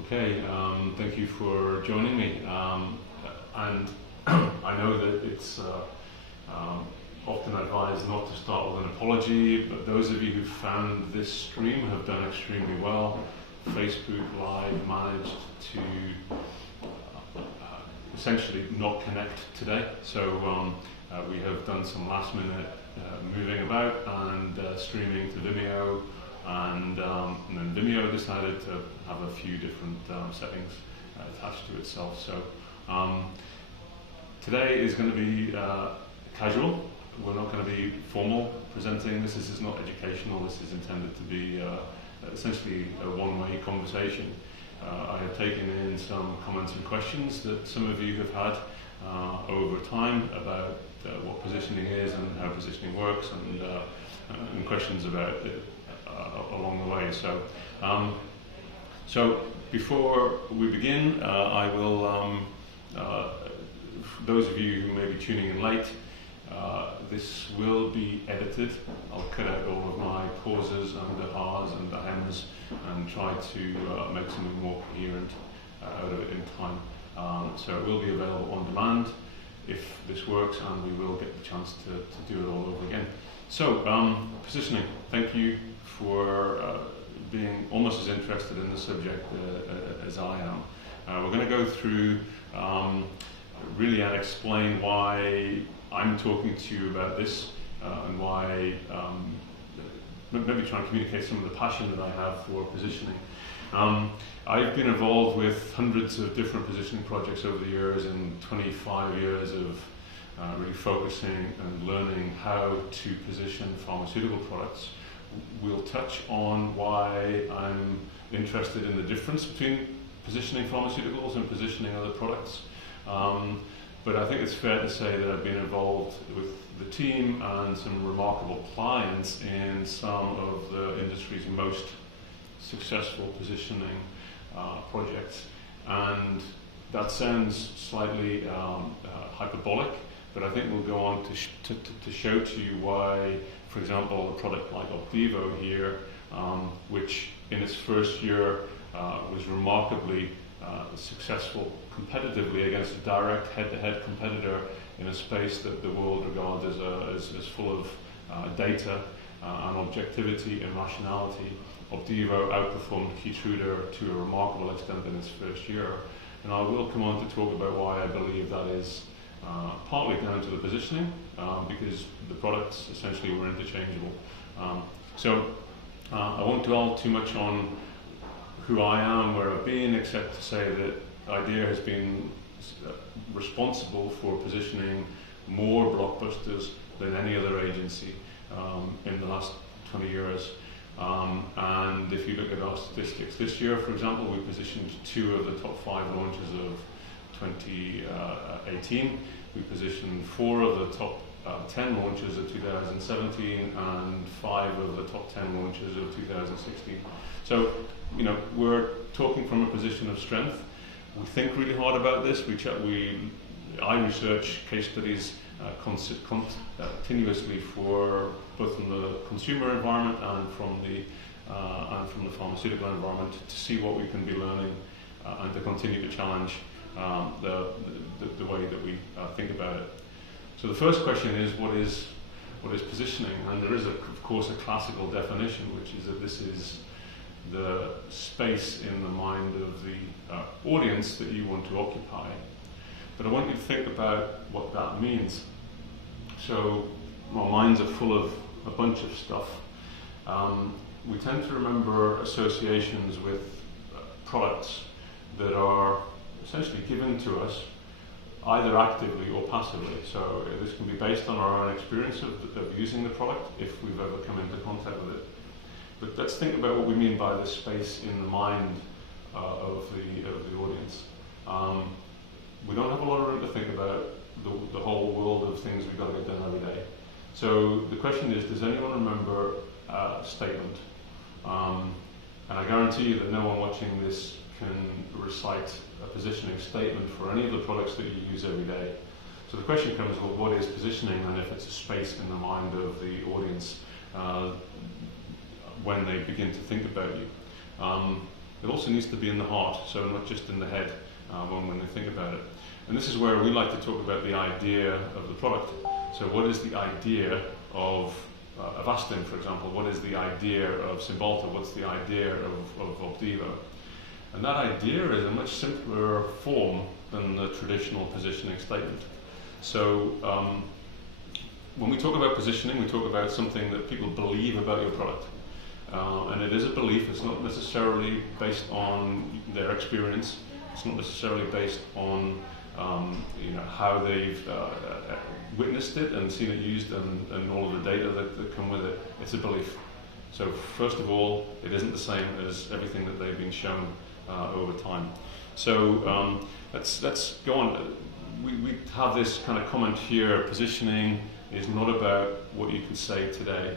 Okay, thank you for joining me. And I know that it's often advised not to start with an apology, but those of you who found this stream have done extremely well. Facebook Live managed to essentially not connect today, so we have done some last minute moving about and streaming to Vimeo, and then Vimeo decided to have a few different settings attached to itself. So today is going to be casual. We're not going to be formal presenting. This is not educational. This is intended to be essentially a one-way conversation. I have taken in some comments and questions that some of you have had over time about what positioning is and how positioning works, and questions about it along the way. So before we begin, I will, those of you who may be tuning in late, this will be edited. I'll cut out all of my pauses and the ahs and the hems and try to make something more coherent out of it in time. So it will be available on demand if this works, and we will get the chance to do it all over again. So positioning, thank you for being almost as interested in the subject as I am. We're going to go through really and explain why I'm talking to you about this, and why maybe try and communicate some of the passion that I have for positioning. I've been involved with hundreds of different positioning projects over the years, and 25 years of really focusing and learning how to position pharmaceutical products. We'll touch on why I'm interested in the difference between positioning pharmaceuticals and positioning other products. But I think it's fair to say that I've been involved with the team and some remarkable clients in some of the industry's most successful positioning projects. And that sounds slightly hyperbolic, but I think we'll go on to show to you why, for example, a product like Opdivo here, which in its first year was remarkably successful competitively against a direct head-to-head competitor in a space that the world regards as full of data and objectivity and rationality. Opdivo outperformed Keytruda to a remarkable extent in its first year, and I will come on to talk about why I believe that is partly down to the positioning, because the products essentially were interchangeable. So I won't dwell too much on who I am, where I've been, except to say that IDEA has been responsible for positioning more blockbusters than any other agency in the last 20 years. And if you look at our statistics this year, for example, we positioned 2 of the top 5 launches of 2018. We positioned 4 of the top 10 launches of 2017 and 5 of the top 10 launches of 2016. So, you know, we're talking from a position of strength. We think really hard about this. I research case studies continuously for both from the consumer environment and from the pharmaceutical environment to see what we can be learning and to continue to challenge the way that we think about it. So the first question is, what is positioning? And there is, of course, a classical definition, which is that this is the space in the mind of the audience that you want to occupy. But I want you to think about what that means. So our minds are full of a bunch of stuff. We tend to remember associations with products that are essentially given to us either actively or passively. So this can be based on our own experience of using the product, if we've ever come into contact with it. But let's think about what we mean by the space in the mind of the audience. We don't have a lot of room to think about the whole world of things we've got to get done every day. So the question is, does anyone remember a statement? And I guarantee you that no one watching this can recite a positioning statement for any of the products that you use every day. So the question comes, well, what is positioning, and if it's a space in the mind of the audience when they begin to think about you? it also needs to be in the heart, so not just in the head when they think about it. And this is where we like to talk about the idea of the product. So what is the idea of Avastin, for example? What is the idea of Cymbalta? What's the idea of Opdivo? And that idea is a much simpler form than the traditional positioning statement. So when we talk about positioning, we talk about something that people believe about your product. And it is a belief. It's not necessarily based on their experience. It's not necessarily based on how they've witnessed it and seen it used and all of the data that come with it. It's a belief. So first of all, it isn't the same as everything that they've been shown over time. So let's go on. We have this kind of comment here: positioning is not about what you can say today,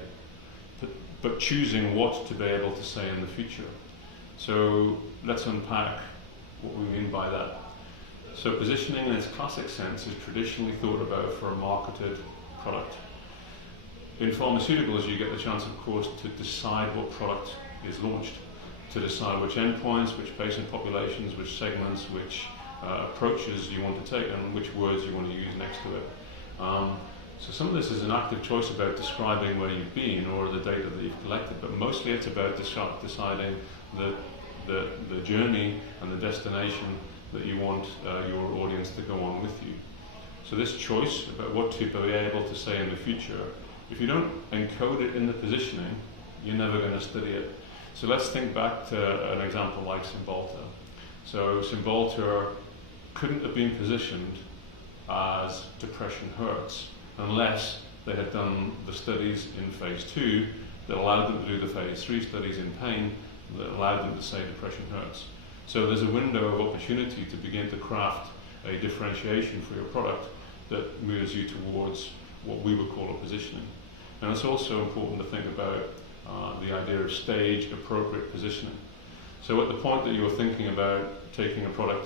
but choosing what to be able to say in the future. So let's unpack what we mean by that. So positioning in its classic sense is traditionally thought about for a marketed product. In pharmaceuticals, you get the chance, of course, to decide what product is launched, to decide which endpoints, which patient populations, which segments, which approaches you want to take, and which words you want to use next to it. So some of this is an active choice about describing where you've been or the data that you've collected, but mostly it's about deciding the journey and the destination that you want your audience to go on with you. So this choice about what to be able to say in the future, if you don't encode it in the positioning, you're never going to study it. So let's think back to an example like Cymbalta. So Cymbalta couldn't have been positioned as depression hurts unless they had done the studies in phase 2 that allowed them to do the phase 3 studies in pain that allowed them to say depression hurts. So there's a window of opportunity to begin to craft a differentiation for your product that moves you towards what we would call a positioning. And it's also important to think about the idea of stage appropriate positioning. So at the point that you're thinking about taking a product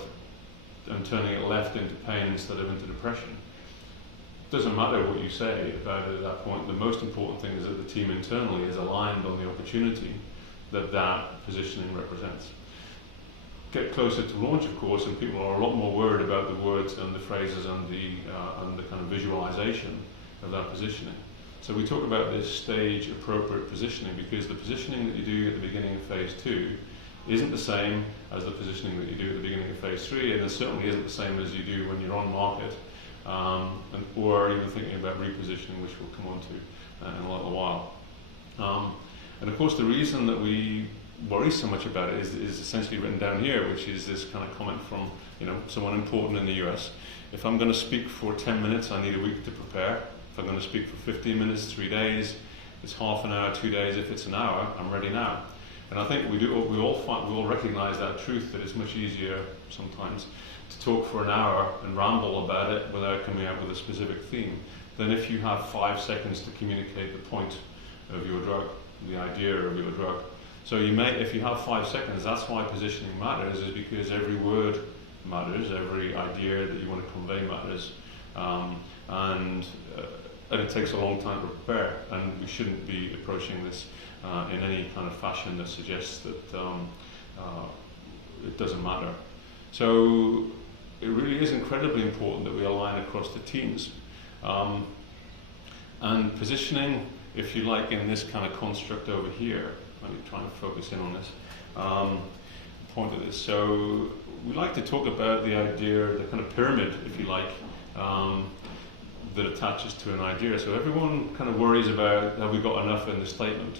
and turning it left into pain instead of into depression, it doesn't matter what you say about it at that point. The most important thing is that the team internally is aligned on the opportunity that positioning represents. Get closer to launch, of course, and people are a lot more worried about the words and the phrases and the kind of visualization of that positioning. So we talk about this stage appropriate positioning because the positioning that you do at the beginning of phase 2 isn't the same as the positioning that you do at the beginning of phase 3, and it certainly isn't the same as you do when you're on market, or even thinking about repositioning, which we'll come on to in a little while. And of course, the reason that we worry so much about it is essentially written down here, which is this kind of comment from someone important in the US. If I'm going to speak for 10 minutes, I need a week to prepare. If I'm going to speak for 15 minutes, 3 days. If it's half an hour, 2 days. If it's an hour, I'm ready now. And I think we all recognize that truth, that it's much easier sometimes to talk for an hour and ramble about it without coming out with a specific theme than if you have 5 seconds to communicate the point of your drug, the idea of your drug. So if you have 5 seconds, that's why positioning matters, is because every word matters, every idea that you want to convey matters, and it takes a long time to prepare, and we shouldn't be approaching this in any kind of fashion that suggests that it doesn't matter. So it really is incredibly important that we align across the teams. And positioning, if you like, in this kind of construct over here, let me try and focus in on this point of this. So we like to talk about the idea, the kind of pyramid, if you like, that attaches to an idea. So everyone kind of worries about, have we got enough in the statement?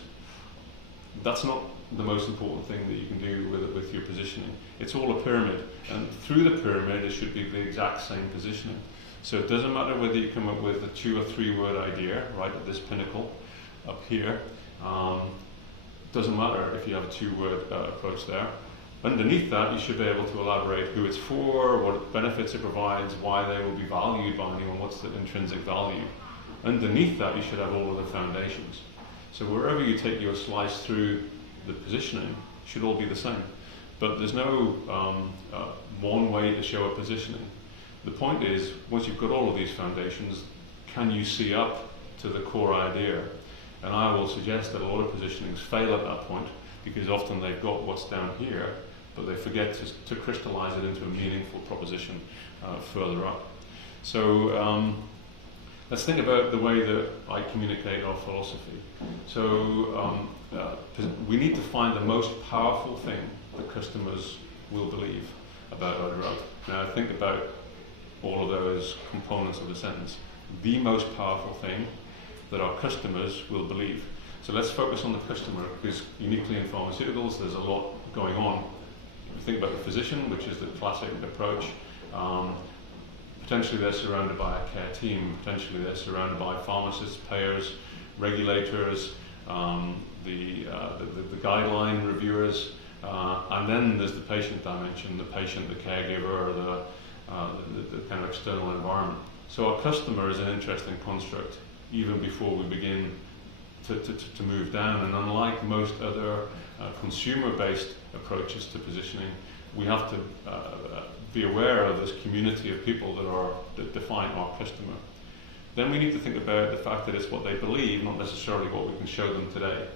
That's not the most important thing that you can do with your positioning. It's all a pyramid, and through the pyramid it should be the exact same positioning. So it doesn't matter whether you come up with a 2 or 3 word idea right at this pinnacle up here. Doesn't matter if you have a 2-word approach there. Underneath that, you should be able to elaborate who it's for, what benefits it provides, why they will be valued by anyone, what's the intrinsic value. Underneath that, you should have all of the foundations. So wherever you take your slice through the positioning, it should all be the same. But there's no one way to show a positioning. The point is, once you've got all of these foundations, can you see up to the core idea? And I will suggest that a lot of positionings fail at that point, because often they've got what's down here, but they forget to crystallize it into a meaningful proposition further up. So let's think about the way that I communicate our philosophy. So we need to find the most powerful thing that customers will believe about our drug. Now think about all of those components of the sentence. The most powerful thing that our customers will believe. So let's focus on the customer, because uniquely in pharmaceuticals there's a lot going on. If you think about the physician, which is the classic approach, potentially they're surrounded by a care team, potentially they're surrounded by pharmacists, payers, regulators, the guideline reviewers, and then there's the patient dimension, the patient, the caregiver, the kind of external environment. So our customer is an interesting construct even before we begin to move down, and unlike most other consumer-based approaches to positioning, we have to be aware of this community of people that define our customer. Then we need to think about the fact that it's what they believe, not necessarily what we can show them today.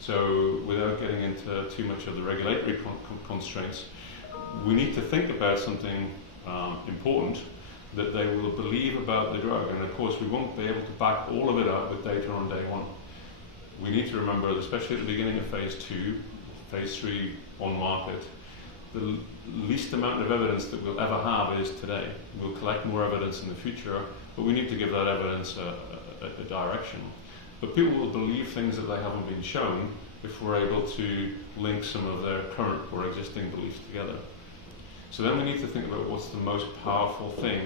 So without getting into too much of the regulatory constraints, we need to think about something important that they will believe about the drug, and of course we won't be able to back all of it up with data on day one. We need to remember, especially at the beginning of phase 2, phase 3 on market, the least amount of evidence that we'll ever have is today. We'll collect more evidence in the future, but we need to give that evidence a direction. But people will believe things that they haven't been shown if we're able to link some of their current or existing beliefs together. So then we need to think about what's the most powerful thing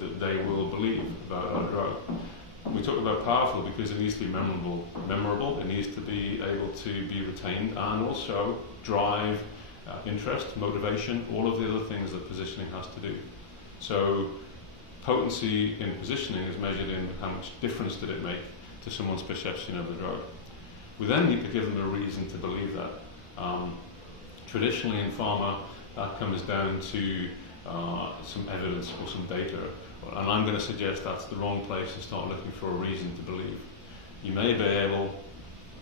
that they will believe about our drug. We talk about powerful because it needs to be memorable, it needs to be able to be retained, and also drive interest, motivation, all of the other things that positioning has to do. So potency in positioning is measured in how much difference did it make to someone's perception of the drug. We then need to give them a reason to believe that. Traditionally in pharma, that comes down to some evidence or some data, and I'm going to suggest that's the wrong place to start looking for a reason to believe. You may be able,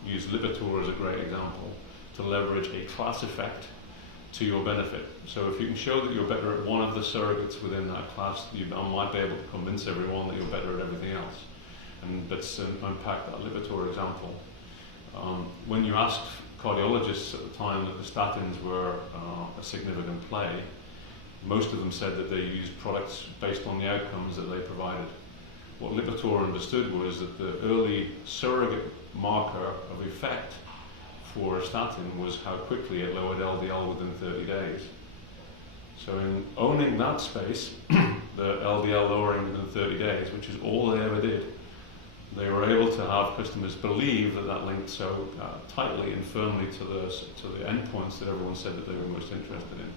use Lipitor as a great example, to leverage a class effect to your benefit. So if you can show that you're better at one of the surrogates within that class, you might be able to convince everyone that you're better at everything else. And let's unpack that Lipitor example. When you asked cardiologists at the time that the statins were a significant play, most of them said that they used products based on the outcomes that they provided. What Lipitor understood was that the early surrogate marker of effect for a statin was how quickly it lowered LDL within 30 days. So in owning that space, the LDL lowering within 30 days, which is all they ever did, they were able to have customers believe that that linked so tightly and firmly to the endpoints that everyone said that they were most interested in.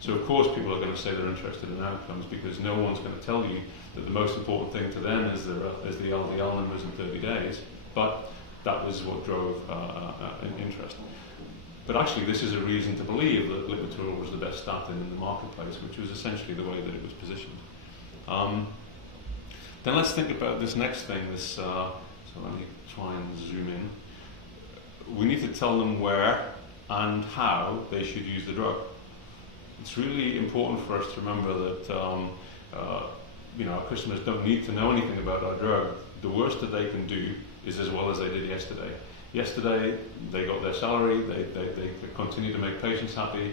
So of course people are going to say they're interested in outcomes, because no one's going to tell you that the most important thing to them is the LDL numbers in 30 days, but that was what drove interest. But actually this is a reason to believe that Lipitor was the best statin in the marketplace, which was essentially the way that it was positioned. Then let's think about this next thing, so let me try and zoom in. We need to tell them where and how they should use the drug. It's really important for us to remember that our customers don't need to know anything about our drug. The worst that they can do is as well as they did yesterday. Yesterday, they got their salary, they continue to make patients happy.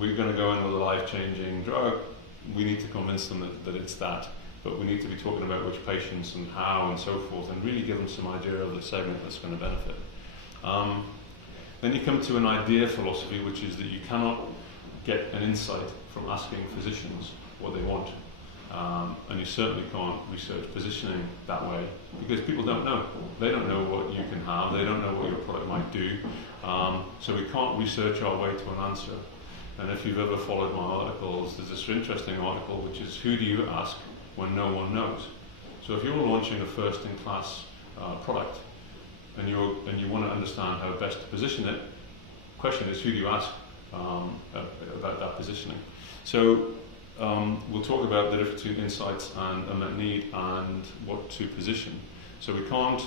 We're going to go in with a life-changing drug. We need to convince them that it's that. But we need to be talking about which patients and how and so forth, and really give them some idea of the segment that's going to benefit. Then you come to an idea philosophy, which is that you cannot get an insight from asking physicians what they want. And you certainly can't research positioning that way, because people don't know. They don't know what you can have, they don't know what your product might do. So we can't research our way to an answer. And if you've ever followed my articles, there's this interesting article which is, who do you ask when no one knows? So if you're launching a first-in-class product and you want to understand how best to position it, the question is, who do you ask about that positioning? So we'll talk about the difference between insights and unmet need and what to position. So we can't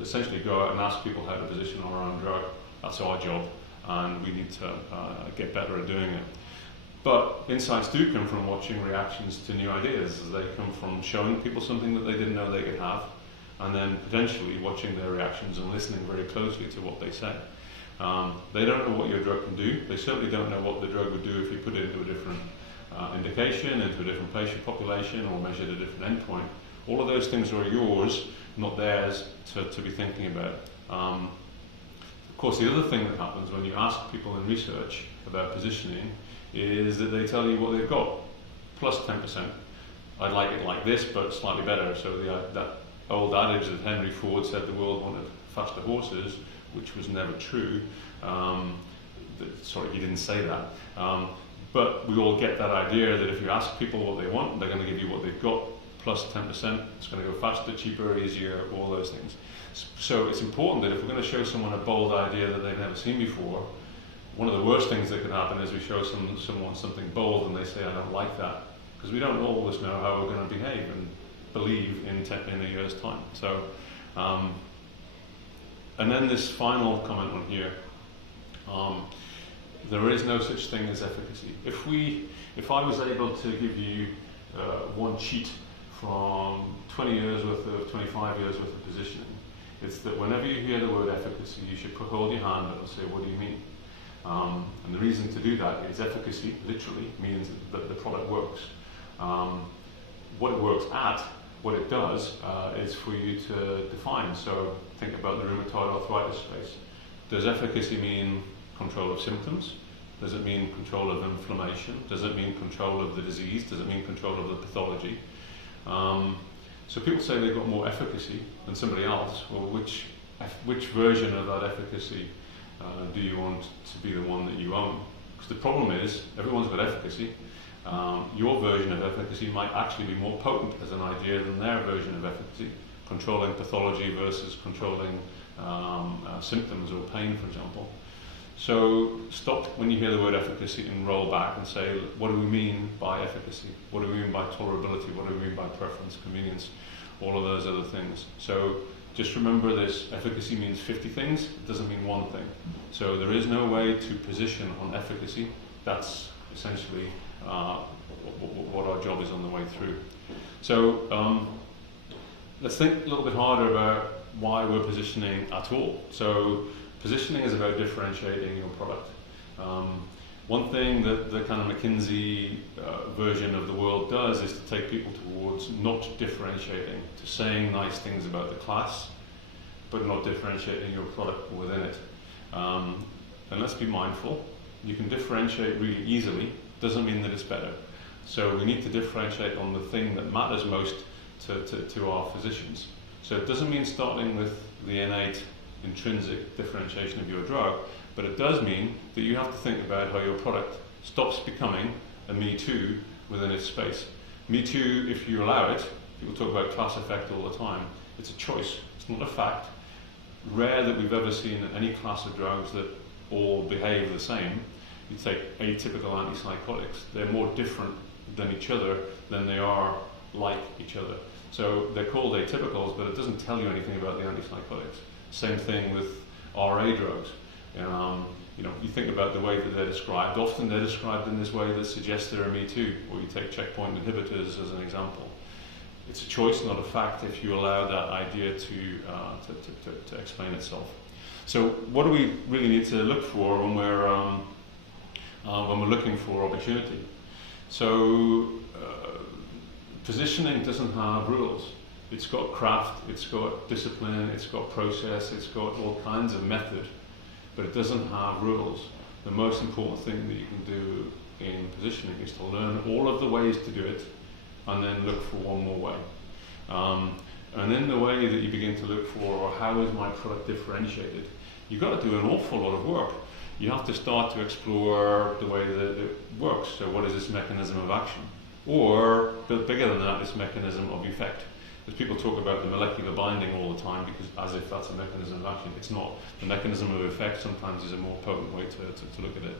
essentially go out and ask people how to position our own drug. That's our job. and we need to get better at doing it. But insights do come from watching reactions to new ideas. They come from showing people something that they didn't know they could have, and then potentially watching their reactions and listening very closely to what they say. They don't know what your drug can do. They certainly don't know what the drug would do if you put it into a different indication, into a different patient population, or measured a different endpoint. All of those things are yours, not theirs to be thinking about. Of course, the other thing that happens when you ask people in research about positioning is that they tell you what they've got, plus 10%. I'd like it like this, but slightly better. So that old adage that Henry Ford said the world wanted faster horses, which was never true. Sorry, he didn't say that. But we all get that idea that if you ask people what they want, they're going to give you what they've got, plus 10%. It's going to go faster, cheaper, easier, all those things. So it's important that if we're going to show someone a bold idea that they've never seen before, one of the worst things that can happen is we show someone something bold and they say, I don't like that. Because we don't always know how we're going to behave and believe in a year's time. So, and then this final comment on here, there is no such thing as efficacy. If I was able to give you one cheat from 20 years worth of, 25 years worth of positioning, it's that whenever you hear the word efficacy, you should hold your hand up and say, what do you mean? And the reason to do that is efficacy, literally, means that the product works. What it works at, what it does, is for you to define. So think about the rheumatoid arthritis space. Does efficacy mean control of symptoms? Does it mean control of inflammation? Does it mean control of the disease? Does it mean control of the pathology? So people say they've got more efficacy than somebody else. Well, which version of that efficacy do you want to be the one that you own? Because the problem is, everyone's got efficacy. Your version of efficacy might actually be more potent as an idea than their version of efficacy, controlling pathology versus controlling symptoms or pain, for example. So stop when you hear the word efficacy and roll back and say, what do we mean by efficacy? What do we mean by tolerability? What do we mean by preference, convenience, all of those other things? So just remember this, efficacy means 50 things, it doesn't mean one thing. So there is no way to position on efficacy. That's essentially what our job is on the way through. So let's think a little bit harder about why we're positioning at all. So positioning is about differentiating your product. One thing that the kind of McKinsey version of the world does is to take people towards not differentiating, to saying nice things about the class, but not differentiating your product within it. And let's be mindful, you can differentiate really easily, doesn't mean that it's better. So we need to differentiate on the thing that matters most to our physicians. So it doesn't mean starting with the innate intrinsic differentiation of your drug, but it does mean that you have to think about how your product stops becoming a me too within its space. Me too, if you allow it, people talk about class effect all the time, it's a choice, it's not a fact. Rare that we've ever seen any class of drugs that all behave the same. You take atypical antipsychotics, they're more different than each other than they are like each other. So they're called atypicals, but it doesn't tell you anything about the antipsychotics. Same thing with RA drugs. You think about the way that they're described. Often they're described in this way that suggests they're a me too, or you take checkpoint inhibitors as an example. It's a choice, not a fact, if you allow that idea to explain itself. So what do we really need to look for when we're looking for opportunity? So positioning doesn't have rules. It's got craft, it's got discipline, it's got process, it's got all kinds of method, but it doesn't have rules. The most important thing that you can do in positioning is to learn all of the ways to do it and then look for one more way. And in the way that you begin to look for how is my product differentiated, you've got to do an awful lot of work. You have to start to explore the way that it works. So what is this mechanism of action? Or, bigger than that, this mechanism of effect. Because people talk about the molecular binding all the time because as if that's a mechanism of action. It's not. The mechanism of effect sometimes is a more potent way to look at it.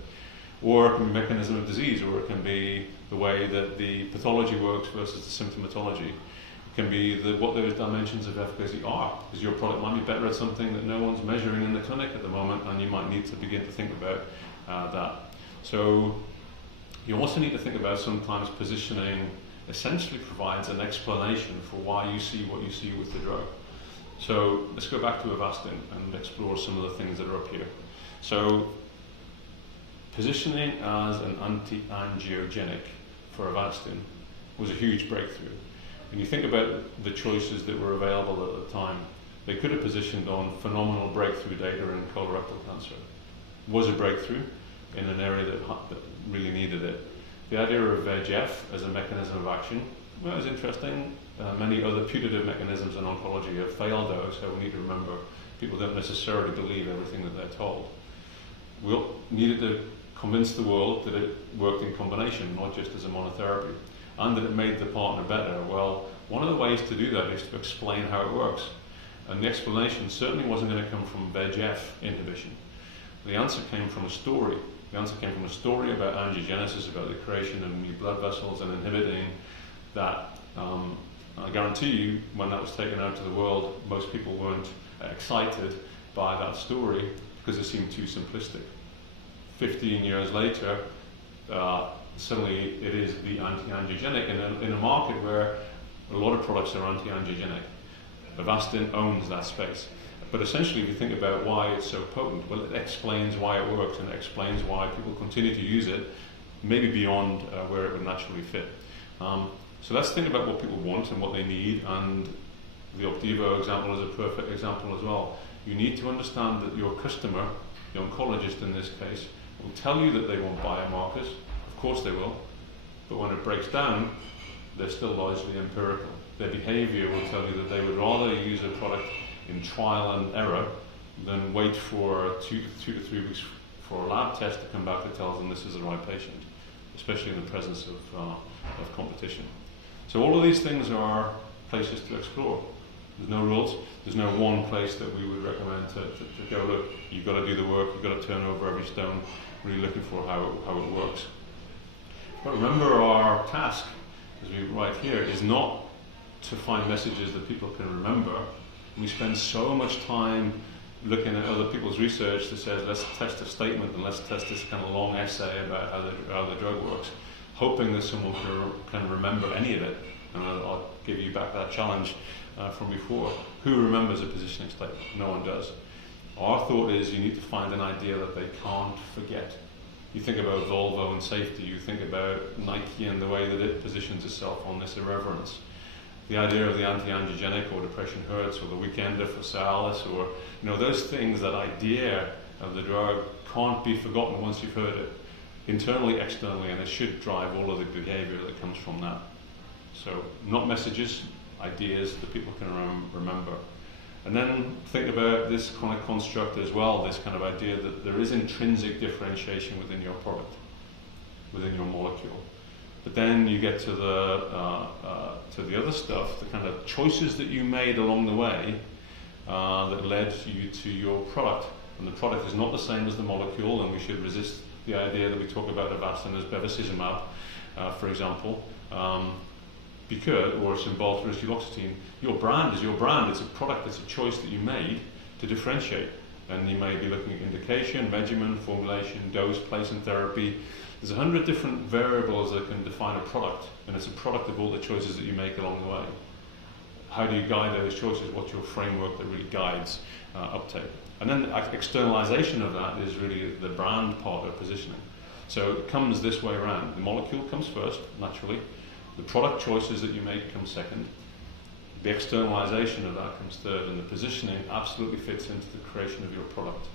Or it can be a mechanism of disease, or it can be the way that the pathology works versus the symptomatology. can be what those dimensions of efficacy are, because your product might be better at something that no one's measuring in the clinic at the moment, and you might need to begin to think about that. So you also need to think about sometimes positioning essentially provides an explanation for why you see what you see with the drug. So let's go back to Avastin and explore some of the things that are up here. So positioning as an anti-angiogenic for Avastin was a huge breakthrough. When you think about the choices that were available at the time, they could have positioned on phenomenal breakthrough data in colorectal cancer. It was a breakthrough in an area that really needed it. The idea of VEGF as a mechanism of action, well, it was interesting. Many other putative mechanisms in oncology have failed though, so we need to remember people don't necessarily believe everything that they're told. We needed to convince the world that it worked in combination, not just as a monotherapy, and that it made the partner better. Well, one of the ways to do that is to explain how it works. And the explanation certainly wasn't going to come from VEGF inhibition. The answer came from a story. The answer came from a story about angiogenesis, about the creation of new blood vessels and inhibiting that. I guarantee you, when that was taken out to the world, most people weren't excited by that story because it seemed too simplistic. 15 years later, suddenly it is the anti-angiogenic in a market where a lot of products are anti-angiogenic. Avastin owns that space. But essentially, if you think about why it's so potent, well, it explains why it works and it explains why people continue to use it, maybe beyond where it would naturally fit. So let's think about what people want and what they need, and the Opdivo example is a perfect example as well. You need to understand that your customer, the oncologist in this case, will tell you that they want biomarkers. Of course they will. But when it breaks down, they're still largely empirical. Their behavior will tell you that they would rather use a product in trial and error than wait for two to 3 weeks for a lab test to come back that tells them this is the right patient, especially in the presence of competition. So all of these things are places to explore. There's no rules. There's no one place that we would recommend to go, look, you've got to do the work, you've got to turn over every stone, really looking for how it works. But remember, our task, as we write here, is not to find messages that people can remember. We spend so much time looking at other people's research that says, let's test a statement and let's test this kind of long essay about how the drug works, hoping that someone can remember any of it. And I'll give you back that challenge from before. Who remembers a positioning statement? No one does. Our thought is you need to find an idea that they can't forget. You think about Volvo and safety, you think about Nike and the way that it positions itself on this irreverence. The idea of the anti-angiogenic or depression hurts or the weekender for Cialis, or those things, that idea of the drug can't be forgotten once you've heard it, internally, externally, and it should drive all of the behavior that comes from that. So not messages, ideas that people can remember. And then think about this kind of construct as well, this kind of idea that there is intrinsic differentiation within your product, within your molecule. But then you get to the other stuff, the kind of choices that you made along the way that led you to your product. And the product is not the same as the molecule, and we should resist the idea that we talk about Avastin as bevacizumab, for example, because, or cymbalta, duloxetine. Your brand is your brand. It's a product, it's a choice that you made to differentiate. And you may be looking at indication, regimen, formulation, dose, place in therapy. There's 100 different variables that can define a product, and it's a product of all the choices that you make along the way. How do you guide those choices? What's your framework that really guides uptake? And then the externalization of that is really the brand part of positioning. So it comes this way around. The molecule comes first, naturally. The product choices that you make come second. The externalization of that comes third, and the positioning absolutely fits into the creation of your product,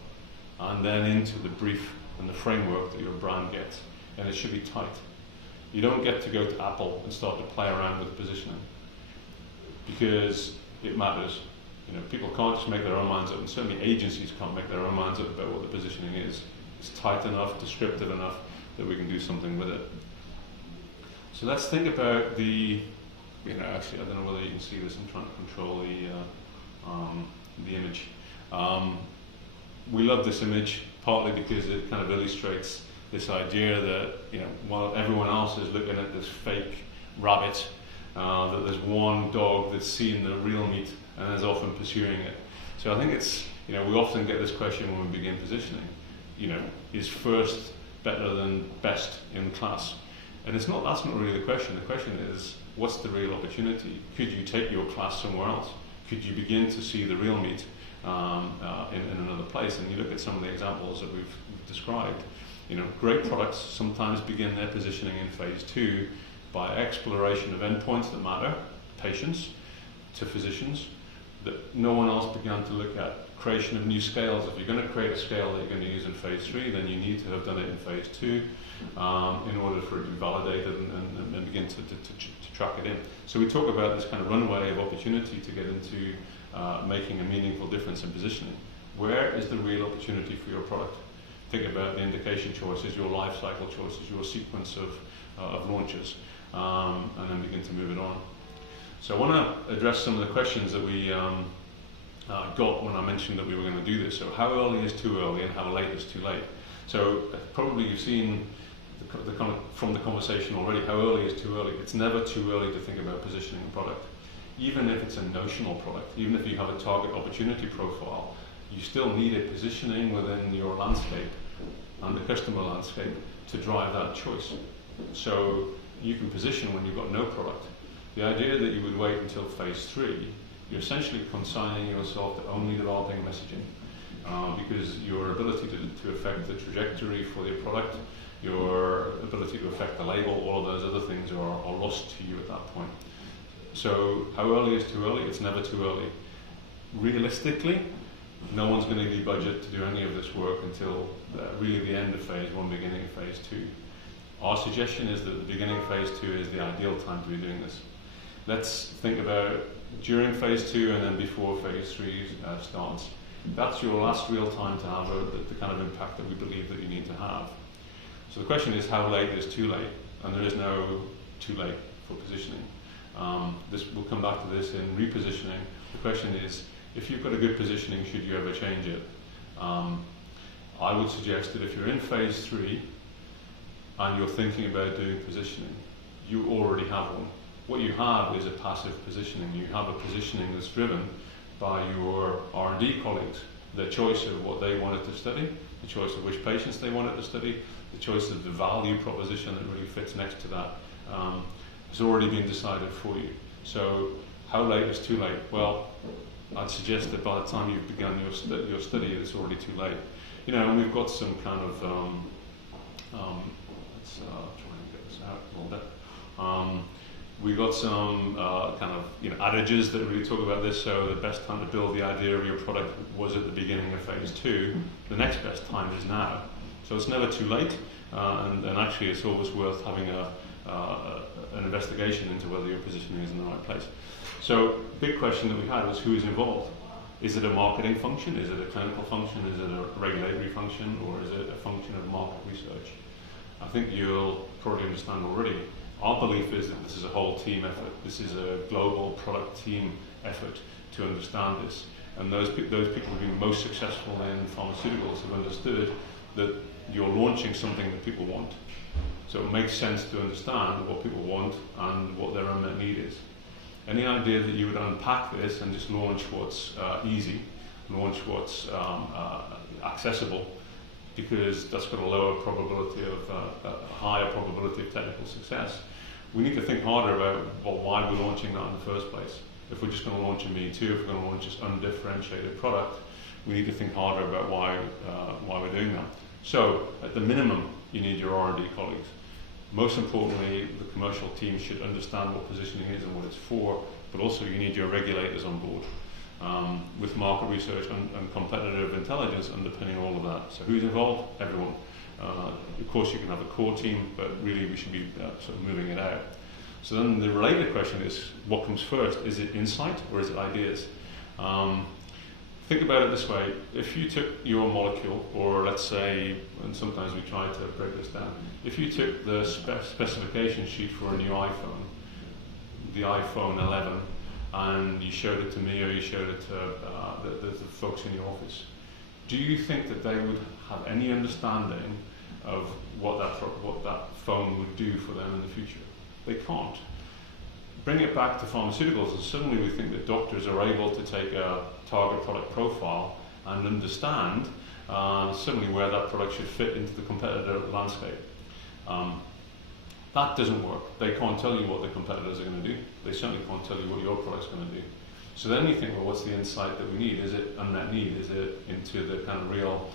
and then into the brief and the framework that your brand gets. And it should be tight. You don't get to go to Apple and start to play around with positioning, because it matters. People can't just make their own minds up, and certainly agencies can't make their own minds up about what the positioning is. It's tight enough, descriptive enough that we can do something with it. So let's think about the, actually I don't know whether you can see this, I'm trying to control the image. We love this image partly because it kind of illustrates this idea that, while everyone else is looking at this fake rabbit, that there's one dog that's seen the real meat and is often pursuing it. So I think it's, we often get this question when we begin positioning, is first better than best in class? And that's not really the question. The question is, what's the real opportunity? Could you take your class somewhere else? Could you begin to see the real meat in another place? And you look at some of the examples that we've described. Great products sometimes begin their positioning in phase 2 by exploration of endpoints that matter, patients, to physicians, that no one else began to look at. Creation of new scales. If you're going to create a scale that you're going to use in phase 3, then you need to have done it in phase 2 in order for it to be validated and begin to track it in. So we talk about this kind of runway of opportunity to get into making a meaningful difference in positioning. Where is the real opportunity for your product? Think about the indication choices, your life cycle choices, your sequence of launches, and then begin to move it on. So I want to address some of the questions that we got when I mentioned that we were going to do this. So how early is too early and how late is too late? So probably you've seen from the conversation already, how early is too early? It's never too early to think about positioning a product. Even if it's a notional product, even if you have a target opportunity profile, you still need a positioning within your landscape and the customer landscape to drive that choice. So you can position when you've got no product. The idea that you would wait until phase 3, you're essentially consigning yourself to only developing messaging, because your ability to affect the trajectory for your product, your ability to affect the label, all of those other things are lost to you at that point. So how early is too early? It's never too early. Realistically, no one's going to be budget to do any of this work until really the end of phase 1, beginning of phase 2. Our suggestion is that the beginning of phase 2 is the ideal time to be doing this. Let's think about during phase 2 and then before phase 3 starts. That's your last real time to have the kind of impact that we believe that you need to have. So the question is, how late is too late? And there is no too late for positioning. We'll come back to this in repositioning. The question is, if you've got a good positioning, should you ever change it? I would suggest that if you're in phase 3 and you're thinking about doing positioning, you already have one. What you have is a passive positioning. You have a positioning that's driven by your R&D colleagues, their choice of what they wanted to study, the choice of which patients they wanted to study, the choice of the value proposition that really fits next to that has already been decided for you. So how late is too late? Well, I'd suggest that by the time you've begun your study, it's already too late. And we've got some kind of, let's try and get this out a little bit. We've got some kind of adages that really talk about this. So the best time to build the idea of your product was at the beginning of phase 2. The next best time is now. So it's never too late, and actually it's always worth having an investigation into whether your positioning is in the right place. So big question that we had was, who is involved? Is it a marketing function? Is it a clinical function? Is it a regulatory function? Or is it a function of market research? I think you'll probably understand already. Our belief is that this is a whole team effort. This is a global product team effort to understand this. And those people who've been most successful in pharmaceuticals have understood that you're launching something that people want. So it makes sense to understand what people want and what their unmet need is. Any idea that you would unpack this and just launch what's easy, launch what's accessible, because that's got a lower probability of, a higher probability of technical success. We need to think harder about why we're launching that in the first place. If we're just going to launch a me too, if we're going to launch this undifferentiated product, we need to think harder about why we're doing that. So, at the minimum, you need your R&D colleagues. Most importantly, the commercial team should understand what positioning is and what it's for, but also you need your regulators on board, with market research and competitive intelligence underpinning all of that. So who's involved? Everyone. Of course you can have a core team, but really we should be sort of moving it out. So then the related question is, what comes first? Is it insight or is it ideas? Think about it this way. If you took your molecule, or let's say, and sometimes we try to break this down, if you took the specification sheet for a new iPhone, the iPhone 11, and you showed it to me or you showed it to the folks in your office, do you think that they would have any understanding of what that phone would do for them in the future? They can't. bring it back to pharmaceuticals, and suddenly we think that doctors are able to take a target product profile and understand suddenly where that product should fit into the competitor landscape. That doesn't work. They can't tell you what the competitors are going to do. They certainly can't tell you what your product's going to do. So then you think, well, what's the insight that we need? Is it unmet need? Is it into the kind of real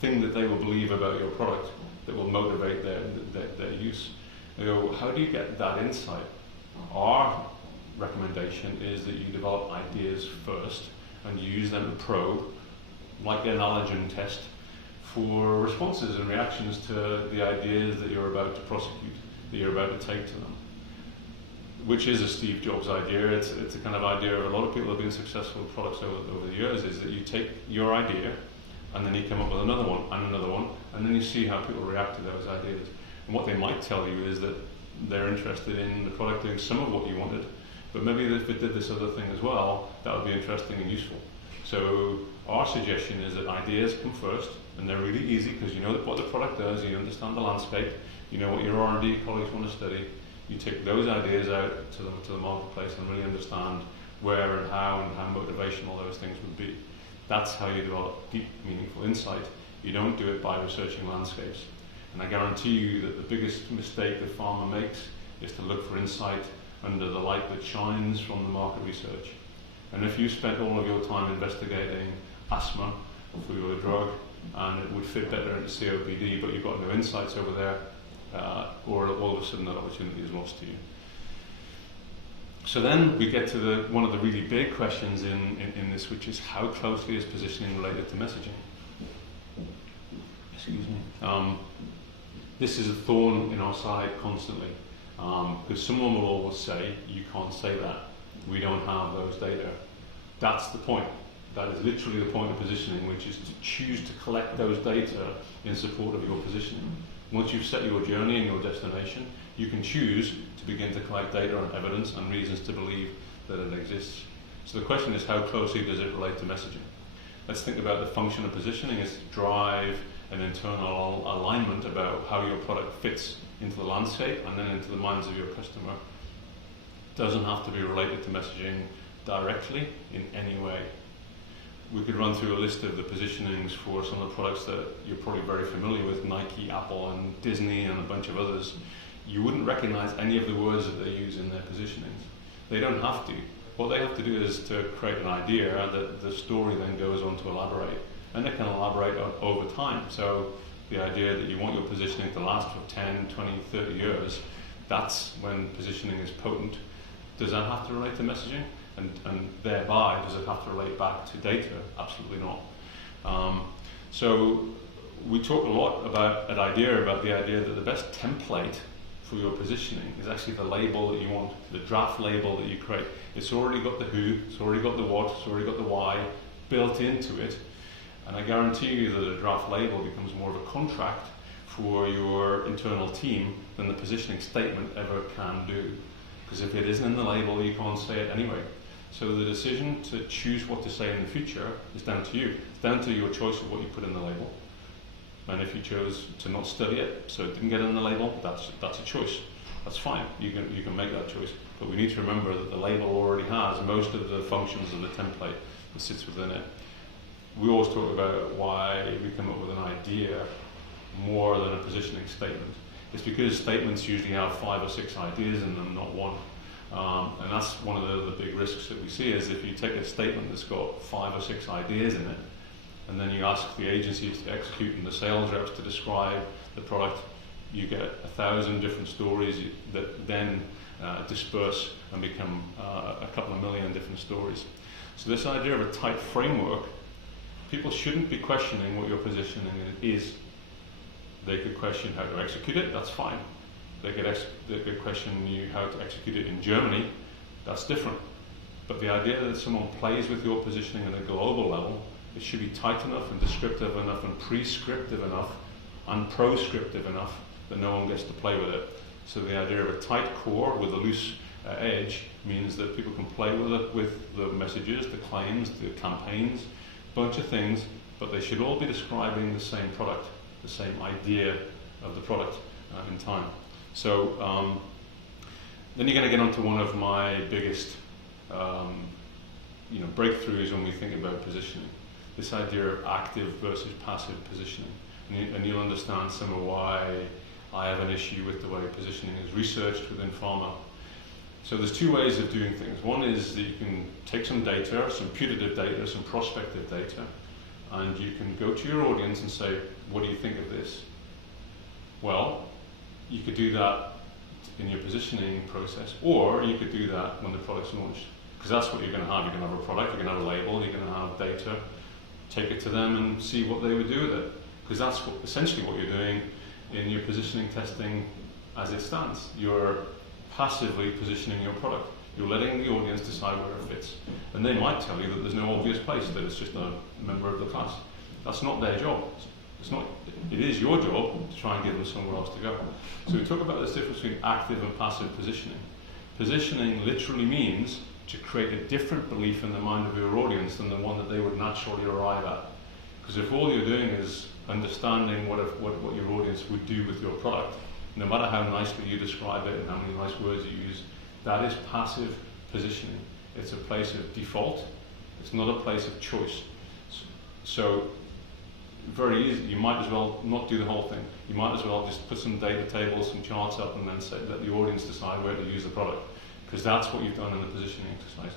thing that they will believe about your product that will motivate their use? You know, how do you get that insight? Our recommendation is that you develop ideas first and use them to probe, like an allergen test, for responses and reactions to the ideas that you're about to prosecute, that you're about to take to them. Which is a Steve Jobs idea. It's a kind of idea of a lot of people who have been successful with products over the years, is that you take your idea and then you come up with another one, and then you see how people react to those ideas. And what they might tell you is that they're interested in the product doing some of what you wanted, but maybe if it did this other thing as well, that would be interesting and useful. So our suggestion is that ideas come first, and they're really easy because you know what the product does, you understand the landscape, you know what your R&D colleagues want to study. You take those ideas out to the marketplace and really understand where and how motivational those things would be. That's how you develop deep, meaningful insight. You don't do it by researching landscapes. And I guarantee you that the biggest mistake that pharma makes is to look for insight under the light that shines from the market research. And if you spent all of your time investigating asthma for your drug, and it would fit better into COPD, but you've got no insights over there, or all of a sudden that opportunity is lost to you. So then we get to one of the really big questions in this, which is how closely is positioning related to messaging? Excuse me. This is a thorn in our side constantly, because someone will always say, you can't say that. We don't have those data. That's the point. That is literally the point of positioning, which is to choose to collect those data in support of your positioning. Once you've set your journey and your destination, you can choose to begin to collect data and evidence and reasons to believe that it exists. So the question is, how closely does it relate to messaging? Let's think about the function of positioning is to drive an internal alignment about how your product fits into the landscape and then into the minds of your customer. It doesn't have to be related to messaging directly in any way. We could run through a list of the positionings for some of the products that you're probably very familiar with, Nike, Apple, and Disney, and a bunch of others. You wouldn't recognize any of the words that they use in their positionings. They don't have to. What they have to do is to create an idea that the story then goes on to elaborate. And they can elaborate over time. So the idea that you want your positioning to last for 10, 20, 30 years, that's when positioning is potent. Does that have to relate to messaging? And thereby, does it have to relate back to data? Absolutely not. So we talk a lot about the idea that the best template for your positioning is actually the label that you want, the draft label that you create. It's already got the who, it's already got the what, it's already got the why built into it. And I guarantee you that a draft label becomes more of a contract for your internal team than the positioning statement ever can do. Because if it isn't in the label, you can't say it anyway. So the decision to choose what to say in the future is down to you. It's down to your choice of what you put in the label. And if you chose to not study it, so it didn't get in the label, that's a choice. That's fine. You can make that choice. But we need to remember that the label already has most of the functions of the template that sits within it. We always talk about why we come up with an idea more than a positioning statement. It's because statements usually have 5 or 6 ideas in them, not one. And that's one of the big risks that we see, is if you take a statement that's got 5 or 6 ideas in it, and then you ask the agencies to execute and the sales reps to describe the product, you get 1,000 different stories that then disperse and become a couple of million different stories. So this idea of a tight framework, people shouldn't be questioning what your positioning is. They could question how to execute it, that's fine. They could question you how to execute it in Germany, that's different. But the idea that someone plays with your positioning at a global level, it should be tight enough and descriptive enough and prescriptive enough and proscriptive enough that no one gets to play with it. So the idea of a tight core with a loose edge means that people can play with it, with the messages, the claims, the campaigns, a bunch of things, but they should all be describing the same product, the same idea of the product in time. So Then you're going to get onto one of my biggest breakthroughs when we think about positioning. This idea of active versus passive positioning. And you'll understand some of why I have an issue with the way positioning is researched within pharma. So there's two ways of doing things. One is that you can take some data, some putative data, some prospective data, and you can go to your audience and say, what do you think of this? Well, you could do that in your positioning process, or you could do that when the product's launched. Because that's what you're going to have. You're going to have a product, you're going to have a label, you're going to have data. Take it to them and see what they would do with it. Because that's essentially what you're doing in your positioning testing as it stands. You're passively positioning your product. You're letting the audience decide where it fits. And they might tell you that there's no obvious place, that it's just a member of the class. That's not their job. It is your job to try and give them somewhere else to go. So we talk about this difference between active and passive positioning. Positioning literally means to create a different belief in the mind of your audience than the one that they would naturally arrive at. Because if all you're doing is understanding what your audience would do with your product, no matter how nicely you describe it and how many nice words you use, that is passive positioning. It's a place of default. It's not a place of choice. So very easy. You might as well not do the whole thing. You might as well just put some data tables, some charts up, and then let the audience decide where to use the product. Because that's what you've done in the positioning exercise.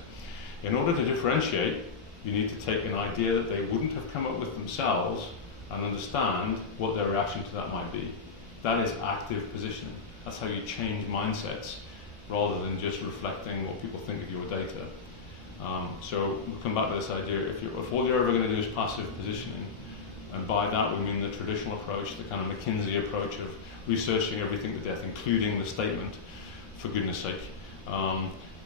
In order to differentiate, you need to take an idea that they wouldn't have come up with themselves and understand what their reaction to that might be. That is active positioning. That's how you change mindsets rather than just reflecting what people think of your data. So we'll come back to this idea. If all you're ever going to do is passive positioning, and by that we mean the traditional approach, the kind of McKinsey approach of researching everything to death, including the statement, for goodness sake.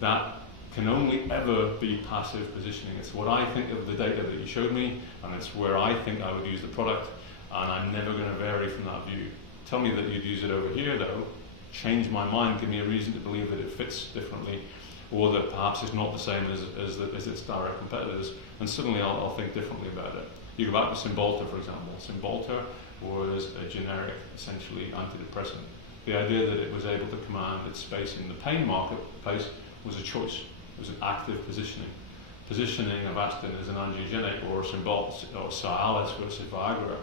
That can only ever be passive positioning. It's what I think of the data that you showed me, and it's where I think I would use the product, and I'm never going to vary from that view. Tell me that you'd use it over here though, change my mind, give me a reason to believe that it fits differently, or that perhaps it's not the same as its direct competitors, and suddenly I'll think differently about it. You go back to Cymbalta, for example. Cymbalta was a generic, essentially, antidepressant. The idea that it was able to command its space in the pain marketplace was a choice. It was an active positioning. Positioning Avastin as an androgenic, or Cymbalta or Cialis versus Viagra,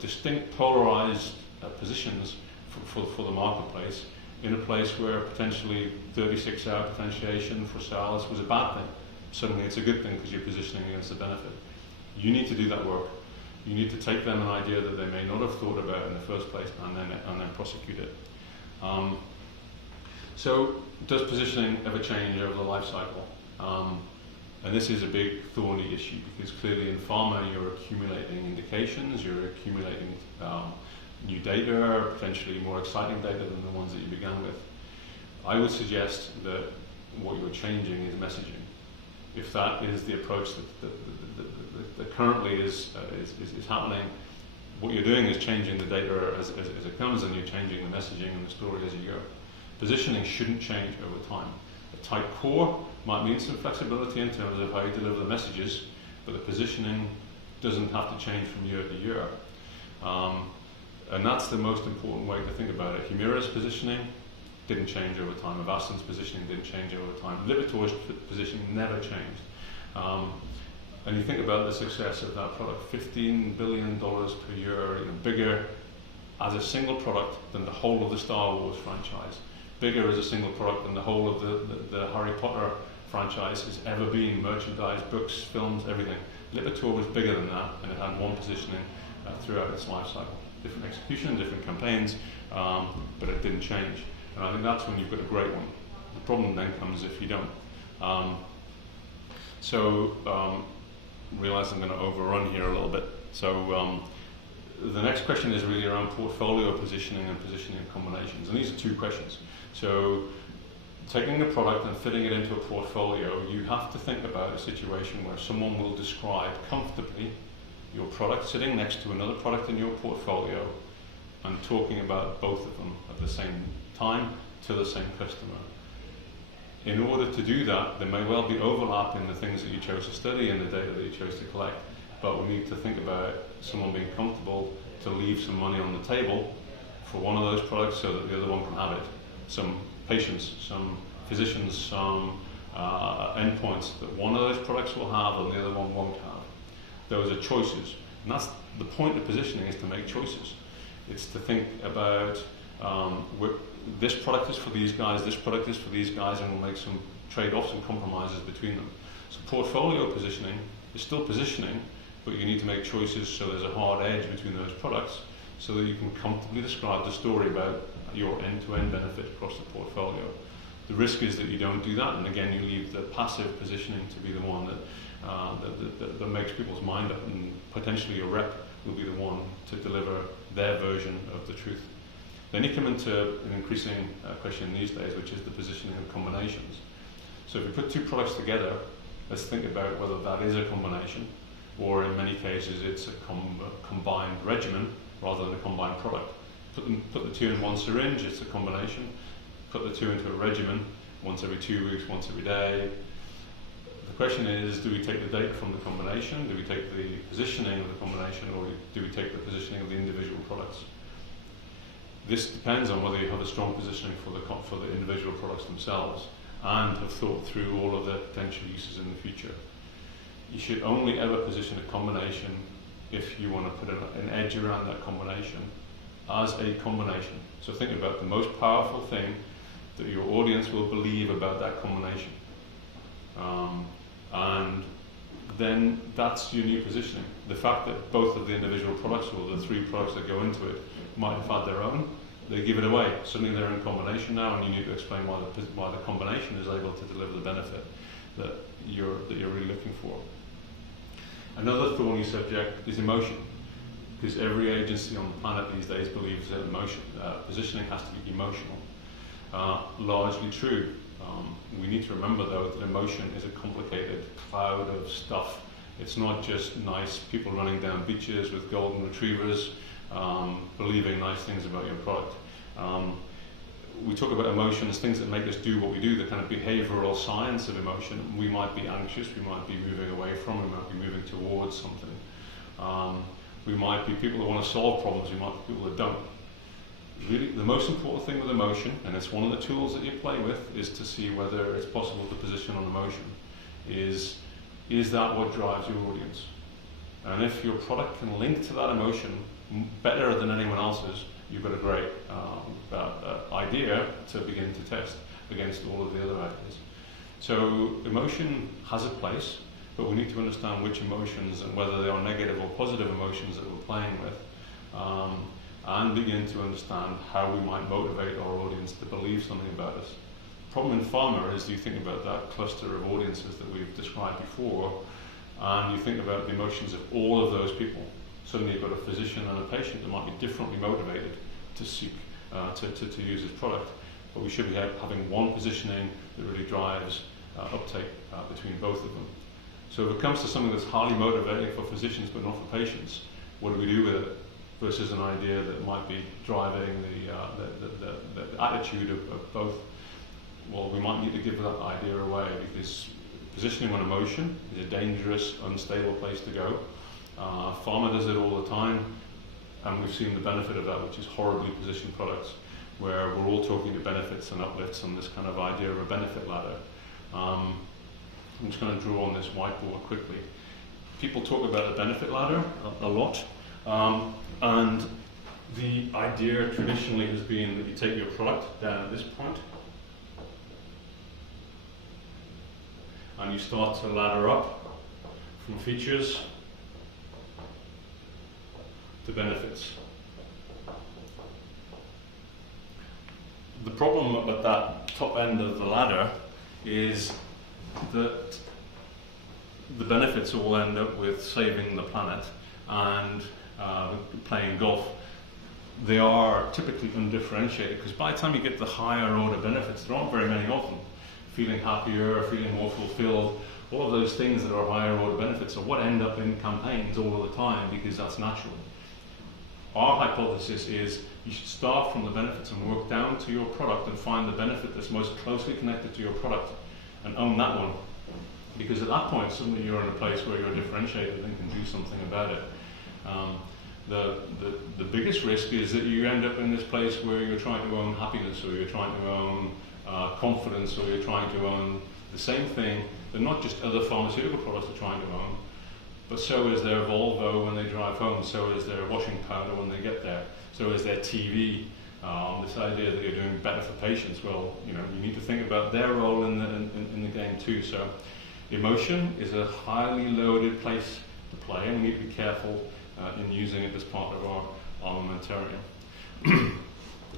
distinct polarized positions for the marketplace in a place where potentially 36-hour potentiation for Cialis was a bad thing. Suddenly it's a good thing because you're positioning against the benefit. You need to do that work. You need to take them an idea that they may not have thought about in the first place and then prosecute it. So does positioning ever change over the life cycle? And this is a big thorny issue because clearly in pharma you're accumulating indications, you're accumulating new data, potentially more exciting data than the ones that you began with. I would suggest that what you're changing is messaging. If that is the approach that currently is happening, what you're doing is changing the data as it comes, and you're changing the messaging and the story as you go. Positioning shouldn't change over time. A tight core might mean some flexibility in terms of how you deliver the messages, but the positioning doesn't have to change from year to year. And that's the most important way to think about it. Humira's positioning didn't change over time. Avastin's positioning didn't change over time. Lipitor's positioning never changed. And you think about the success of that product, $15 billion per year, bigger as a single product than the whole of the Star Wars franchise, bigger as a single product than the whole of the Harry Potter franchise has ever been, merchandise, books, films, everything. Lipitor was bigger than that, and it had one positioning throughout its life cycle. Different execution, different campaigns, but it didn't change. And I think that's when you've got a great one. The problem then comes if you don't. Realize I'm going to overrun here a little bit. So the next question is really around portfolio positioning and positioning combinations. And these are two questions. So taking a product and fitting it into a portfolio, you have to think about a situation where someone will describe comfortably your product sitting next to another product in your portfolio and talking about both of them at the same time to the same customer. In order to do that, there may well be overlap in the things that you chose to study and the data that you chose to collect, but we need to think about someone being comfortable to leave some money on the table for one of those products so that the other one can have it. some patients, some physicians, some endpoints that one of those products will have and the other one won't have. Those are choices. And that's the point of positioning, is to make choices. It's to think about this product is for these guys, this product is for these guys, and we'll make some trade-offs and compromises between them. So portfolio positioning is still positioning, but you need to make choices so there's a hard edge between those products so that you can comfortably describe the story about your end-to-end benefit across the portfolio. The risk is that you don't do that, and again you leave the passive positioning to be the one that makes people's mind up, and potentially your rep will be the one to deliver their version of the truth. Then you come into an increasing question these days, which is the positioning of combinations. So if you put two products together, let's think about whether that is a combination, or in many cases it's a combined regimen rather than a combined product. Put the two in one syringe, it's a combination. Put the two into a regimen, once every 2 weeks, once every day. The question is, do we take the data from the combination, do we take the positioning of the combination, or do we take the positioning of the individual products? This depends on whether you have a strong positioning for the individual products themselves and have thought through all of their potential uses in the future. You should only ever position a combination if you want to put an edge around that combination as a combination. So think about the most powerful thing that your audience will believe about that combination. And then that's your new positioning. The fact that both of the individual products, or the three products that go into it, might have had their own, they give it away. Suddenly they're in combination now, and you need to explain why the combination is able to deliver the benefit that you're really looking for. Another thorny subject is emotion, because every agency on the planet these days believes that positioning has to be emotional. Largely true. We need to remember though that emotion is a complicated cloud of stuff. It's not just nice people running down beaches with golden retrievers believing nice things about your product. We talk about emotion as things that make us do what we do, the kind of behavioral science of emotion. We might be anxious, we might be moving away from, we might be moving towards something. We might be people that want to solve problems, we might be people that don't. Really, the most important thing with emotion, and it's one of the tools that you play with, is to see whether it's possible to position on emotion. Is that what drives your audience? And if your product can link to that emotion better than anyone else's, you've got a great idea to begin to test against all of the other ideas. So emotion has a place, but we need to understand which emotions and whether they are negative or positive emotions that we're playing with, and begin to understand how we might motivate our audience to believe something about us. The problem in pharma is you think about that cluster of audiences that we've described before, and you think about the emotions of all of those people. Suddenly you've got a physician and a patient that might be differently motivated to seek to use this product, but we should be having one positioning that really drives uptake between both of them. So if it comes to something that's highly motivating for physicians but not for patients, what do we do with it versus an idea that might be driving the attitude of both? Well, we might need to give that idea away, because positioning on emotion is a dangerous, unstable place to go. Pharma does it all the time, and we've seen the benefit of that, which is horribly positioned products, where we're all talking to benefits and uplifts and this kind of idea of a benefit ladder. I'm just going to draw on this whiteboard quickly. People talk about the benefit ladder a lot, and the idea traditionally has been that you take your product down at this point, and you start to ladder up from features to benefits. The problem at that top end of the ladder is that the benefits all end up with saving the planet and playing golf. They are typically undifferentiated, because by the time you get the higher order benefits, there aren't very many of them. Feeling happier, feeling more fulfilled, all of those things that are higher order benefits are what end up in campaigns all of the time, because that's natural. Our hypothesis is you should start from the benefits and work down to your product and find the benefit that's most closely connected to your product and own that one. Because at that point, suddenly you're in a place where you're differentiated and can do something about it. The biggest risk is that you end up in this place where you're trying to own happiness, or you're trying to own confidence, or you're trying to own the same thing that not just other pharmaceutical products are trying to own, but so is their Volvo when they drive home, so is their washing powder when they get there, so is their TV. This idea that you're doing better for patients, well, you need to think about their role in the game too. So emotion is a highly loaded place to play, and we need to be careful in using it as part of our armamentarium.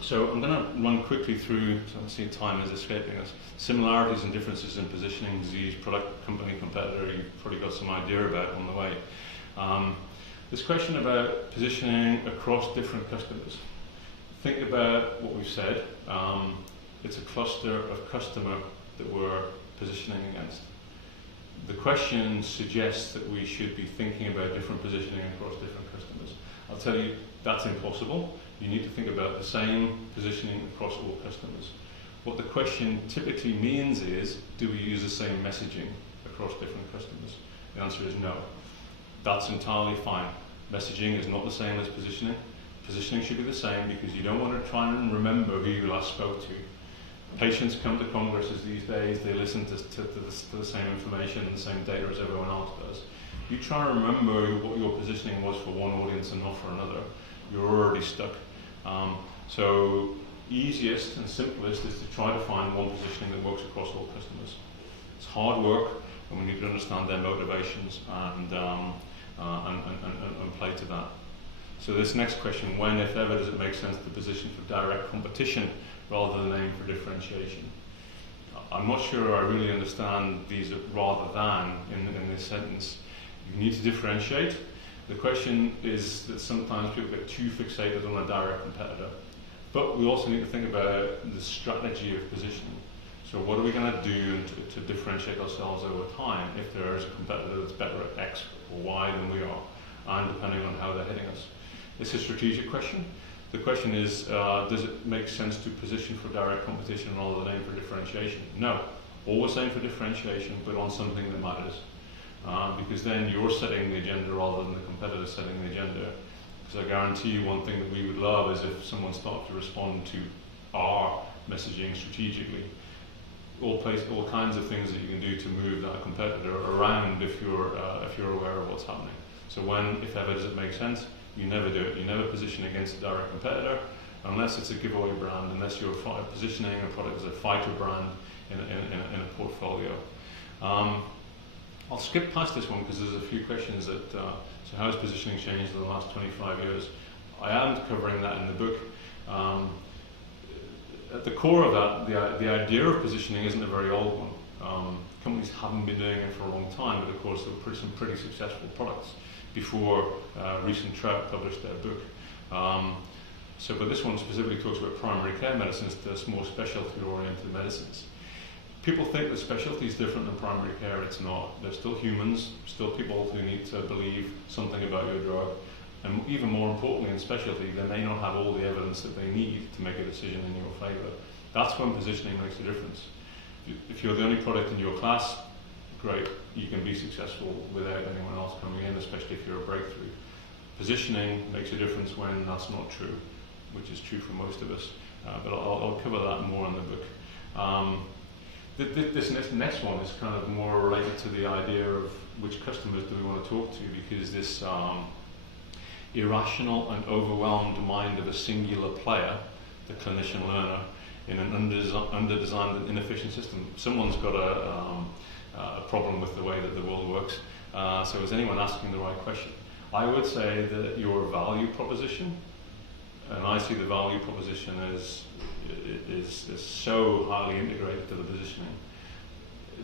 So I'm going to run quickly through, so I see time is escaping us, similarities and differences in positioning, disease, product, company, competitor. You've probably got some idea about on the way. This question about positioning across different customers. Think about what we've said. It's a cluster of customer that we're positioning against. The question suggests that we should be thinking about different positioning across different customers. I'll tell you, that's impossible. You need to think about the same positioning across all customers. What the question typically means is, do we use the same messaging across different customers? The answer is no. That's entirely fine. Messaging is not the same as positioning. Positioning should be the same because you don't want to try and remember who you last spoke to. Patients come to congresses these days, they listen to the same information and the same data as everyone else does. You try and remember what your positioning was for one audience and not for another, you're already stuck. So easiest and simplest is to try to find one positioning that works across all customers. It's hard work, and we need to understand their motivations and play to that. So this next question, when, if ever, does it make sense to position for direct competition rather than aim for differentiation? I'm not sure I really understand these rather than in this sentence. You need to differentiate. The question is that sometimes people get too fixated on a direct competitor. But we also need to think about the strategy of positioning. So what are we going to do to differentiate ourselves over time if there is a competitor that's better at X or Y than we are, and depending on how they're hitting us? It's a strategic question. The question is, does it make sense to position for direct competition rather than aim for differentiation? No. Always aim for differentiation, but on something that matters. Because then you're setting the agenda rather than the competitor setting the agenda. Because I guarantee you one thing that we would love is if someone started to respond to our messaging strategically. All kinds of things that you can do to move that competitor around if you're aware of what's happening. So when, if ever, does it make sense? You never do it. You never position against a direct competitor unless it's a giveaway brand, unless you're positioning a product as a fighter brand in a portfolio. I'll skip past this one because there's a few questions that, so how has positioning changed in the last 25 years? I am covering that in the book. At the core of that, the idea of positioning isn't a very old one. Companies haven't been doing it for a long time, but of course there were some pretty successful products before recent Trout published their book. But this one specifically talks about primary care medicines, that's more specialty-oriented medicines. People think that specialty is different than primary care. It's not. They're still humans, still people who need to believe something about your drug. And even more importantly, in specialty, they may not have all the evidence that they need to make a decision in your favour. That's when positioning makes a difference. If you're the only product in your class, great, you can be successful without anyone else coming in, especially if you're a breakthrough. Positioning makes a difference when that's not true, which is true for most of us. But I'll cover that more in the book. This next one is kind of more related to the idea of which customers do we want to talk to, because this irrational and overwhelmed mind of a singular player, the clinician learner, in an under-designed and inefficient system. Someone's got a problem with the way that the world works. So is anyone asking the right question? I would say that your value proposition, and I see the value proposition as is so highly integrated to the positioning.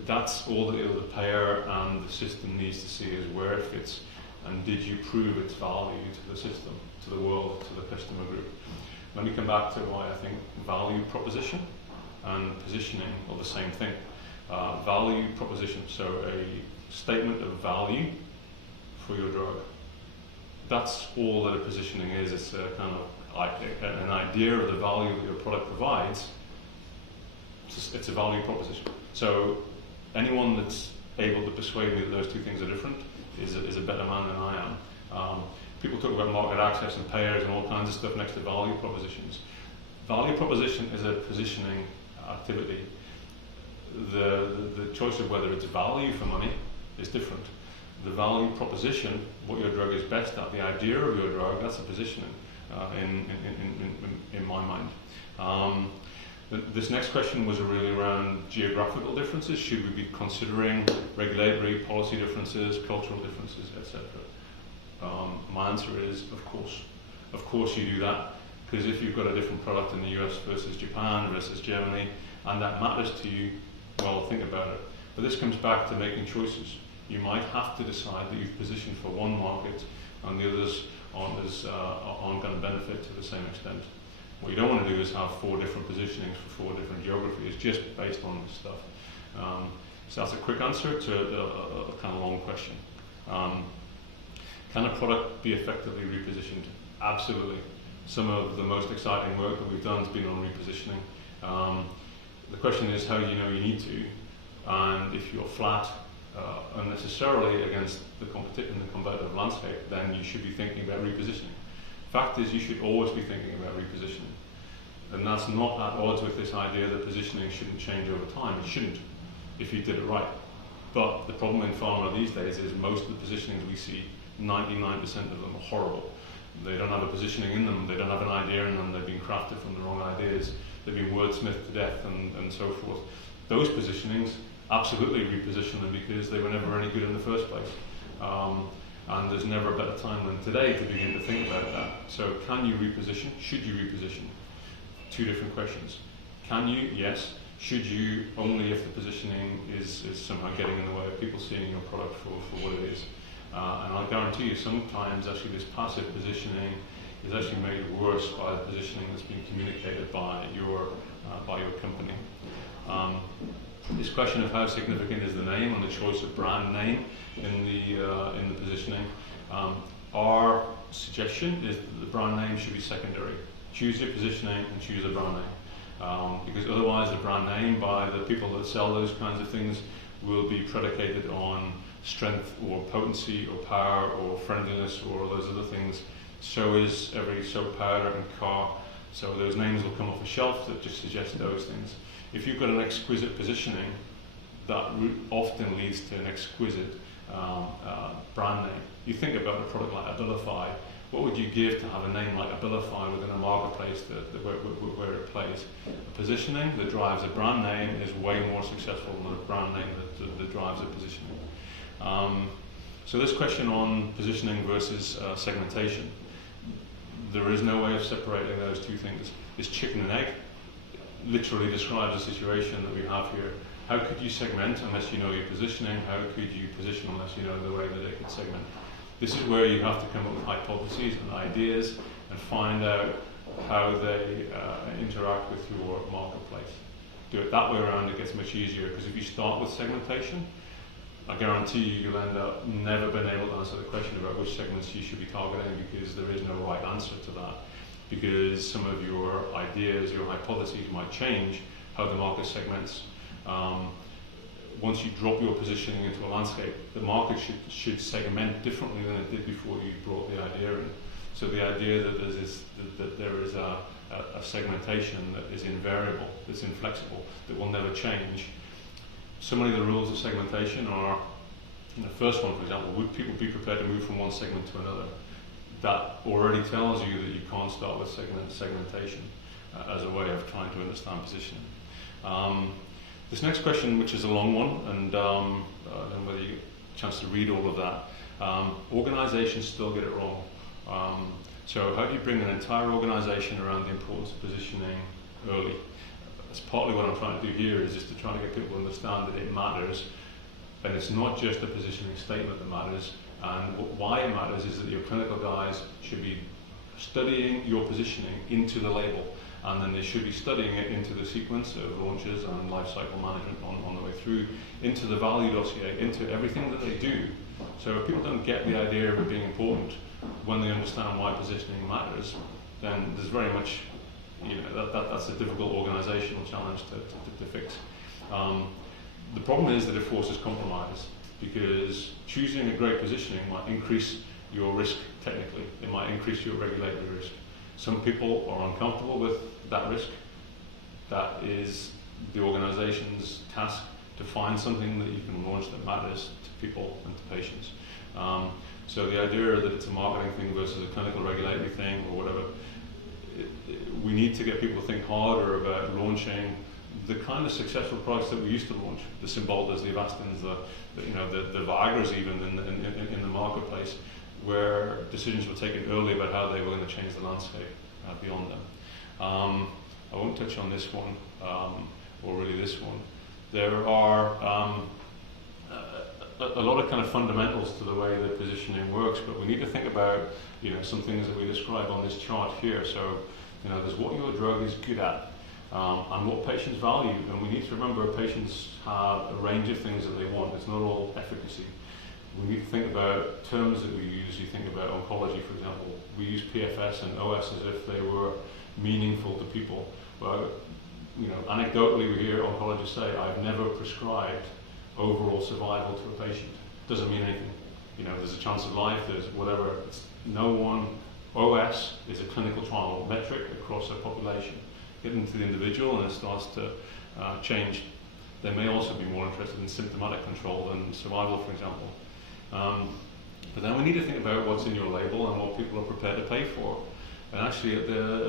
That's all that the payer and the system needs to see is where it fits, and did you prove its value to the system, to the world, to the customer group. Let me come back to why I think value proposition and positioning are the same thing. Value proposition, so a statement of value for your drug. That's all that a positioning is. It's a kind of an idea of the value that your product provides. It's a value proposition. So anyone that's able to persuade me that those two things are different is a better man than I am. People talk about market access and payers and all kinds of stuff next to value propositions. Value proposition is a positioning activity. The choice of whether it's value for money is different. The value proposition, what your drug is best at, the idea of your drug, that's a positioning in my mind. This next question was really around geographical differences. Should we be considering regulatory policy differences, cultural differences, etc.? My answer is, of course. Of course you do that, because if you've got a different product in the US versus Japan versus Germany, and that matters to you, well, think about it. But this comes back to making choices. You might have to decide that you've positioned for one market and the others aren't going to benefit to the same extent. What you don't want to do is have 4 different positionings for 4 different geographies just based on this stuff. So that's a quick answer to a kind of long question. Can a product be effectively repositioned? Absolutely. Some of the most exciting work that we've done has been on repositioning. The question is how you know you need to, and if you're flat unnecessarily against the competitive landscape, then you should be thinking about repositioning. Fact is, you should always be thinking about repositioning. And that's not at odds with this idea that positioning shouldn't change over time. It shouldn't, if you did it right. But the problem in pharma these days is most of the positionings we see, 99% of them are horrible. They don't have a positioning in them, they don't have an idea in them, they've been crafted from the wrong ideas, they've been wordsmithed to death and so forth. Those positionings, absolutely reposition them because they were never any good in the first place. And there's never a better time than today to begin to think about that. So can you reposition? Should you reposition? 2 different questions. Can you? Yes. Should you? Only if the positioning is somehow getting in the way of people seeing your product for what it is. And I'll guarantee you sometimes actually this passive positioning is actually made worse by the positioning that's been communicated by your company. This question of how significant is the name and the choice of brand name in the positioning. Our suggestion is that the brand name should be secondary. Choose your positioning and choose a brand name. Because otherwise the brand name by the people that sell those kinds of things will be predicated on strength or potency or power or friendliness or those other things. So is every soap powder and car. So those names will come off a shelf that just suggest those things. If you've got an exquisite positioning, that often leads to an exquisite brand name. You think about a product like Abilify, what would you give to have a name like Abilify within a marketplace where it plays? A positioning that drives a brand name is way more successful than a brand name that drives a positioning. So this question on positioning versus segmentation, there is no way of separating those 2 things. It's chicken and egg. Literally describes the situation that we have here. How could you segment unless you know your positioning? How could you position unless you know the way that it could segment? This is where you have to come up with hypotheses and ideas and find out how they interact with your marketplace. Do it that way around, it gets much easier, because if you start with segmentation, I guarantee you'll end up never being able to answer the question about which segments you should be targeting, because there is no right answer to that. Because some of your ideas, your hypotheses might change how the market segments. Once you drop your positioning into a landscape, the market should segment differently than it did before you brought the idea in. So the idea that there is a segmentation that is invariable, that's inflexible, that will never change. So many of the rules of segmentation are, the first one, for example, would people be prepared to move from one segment to another? That already tells you that you can't start with segmentation as a way of trying to understand positioning. This next question, which is a long one, and I don't know whether you get a chance to read all of that. Organizations still get it wrong. So how do you bring an entire organization around the importance of positioning early? That's partly what I'm trying to do here, is just to try to get people to understand that it matters. And it's not just a positioning statement that matters. And why it matters is that your clinical guys should be studying your positioning into the label, and then they should be studying it into the sequence of launches and lifecycle management on the way through, into the value dossier, into everything that they do. So if people don't get the idea of it being important when they understand why positioning matters, then there's very much, that's a difficult organizational challenge to fix. The problem is that it forces compromise, because choosing a great positioning might increase your risk technically. It might increase your regulatory risk. Some people are uncomfortable with that risk. That is the organization's task to find something that you can launch that matters to people and to patients. So the idea that it's a marketing thing versus a clinical regulatory thing or whatever, we need to get people to think harder about launching the kind of successful products that we used to launch, the Cymbaltas, the Avastins, the Viagras even in the marketplace, where decisions were taken early about how they were going to change the landscape beyond them. I won't touch on this one, or really this one. There are a lot of kind of fundamentals to the way that positioning works, but we need to think about some things that we describe on this chart here. So there's what your drug is good at, and what patients value, and we need to remember patients have a range of things that they want. It's not all efficacy. We need to think about terms that we use. You think about oncology, for example. We use PFS and OS as if they were meaningful to people. Well, anecdotally we hear oncologists say, I've never prescribed overall survival to a patient. Doesn't mean anything. There's a chance of life, there's whatever. OS is a clinical trial metric across a population. Get into the individual and it starts to change. They may also be more interested in symptomatic control than survival, for example. But then we need to think about what's in your label and what people are prepared to pay for. And actually at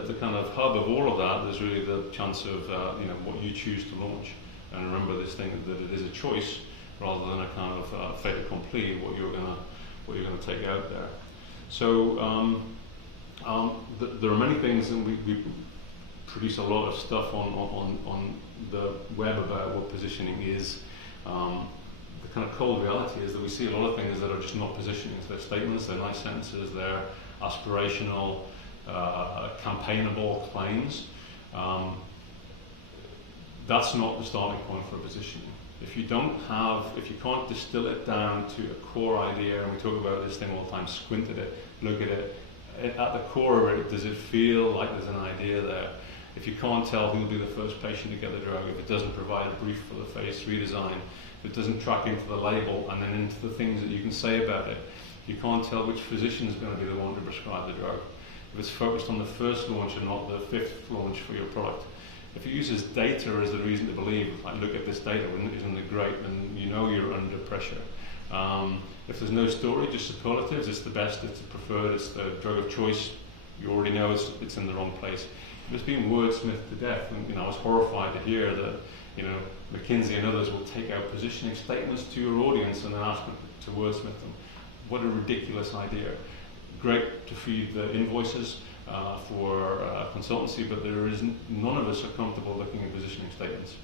the kind of hub of all of that, there's really the chance of what you choose to launch. And remember this thing that it is a choice rather than a kind of fait accompli, what you're gonna take out there. So there are many things, and we produce a lot of stuff on the web about what positioning is. The kind of cold reality is that we see a lot of things that are just not positioning. So they're statements, they're nice sentences, they're aspirational, campaignable claims. That's not the starting point for positioning. If you can't distill it down to a core idea, and we talk about this thing all the time, squint at it, look at it, at the core of it, does it feel like there's an idea there? If you can't tell who'll be the first patient to get the drug, if it doesn't provide a brief for the phase 3 design, if it doesn't track into the label and then into the things that you can say about it, you can't tell which physician is going to be the one to prescribe the drug. If it's focused on the first launch and not the 5th launch for your product. If it uses data as the reason to believe, like look at this data, isn't it great, then you're under pressure. If there's no story, just superlatives, it's the best, it's the preferred, it's the drug of choice, you already know it's in the wrong place. If it's being wordsmithed to death, and I was horrified to hear that McKinsey and others will take out positioning statements to your audience and then ask them to wordsmith them. What a ridiculous idea. Great to feed the invoices for consultancy, but none of us are comfortable looking at positioning statements.